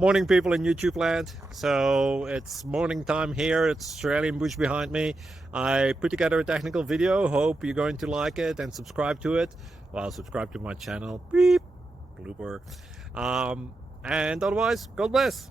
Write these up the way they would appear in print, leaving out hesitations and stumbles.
Morning, people in YouTube land. So it's morning time here. It's Australian bush behind me. I put together a technical video. Hope you're going to like it and subscribe to it. Well, subscribe to my channel. Beep. Blooper. And otherwise, God bless.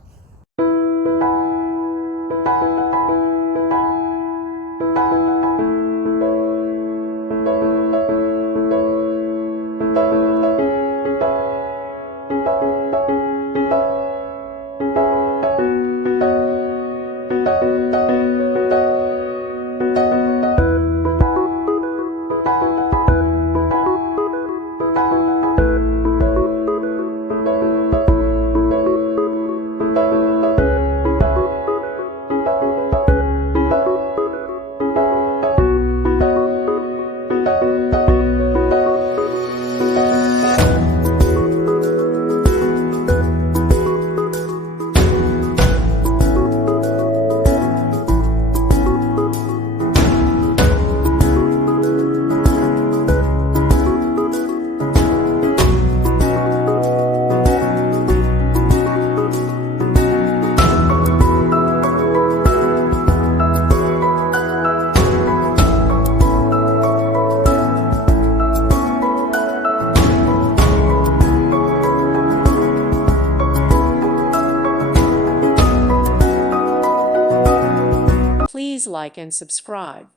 Please like and subscribe.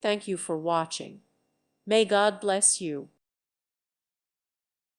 Thank you for watching. May God bless you.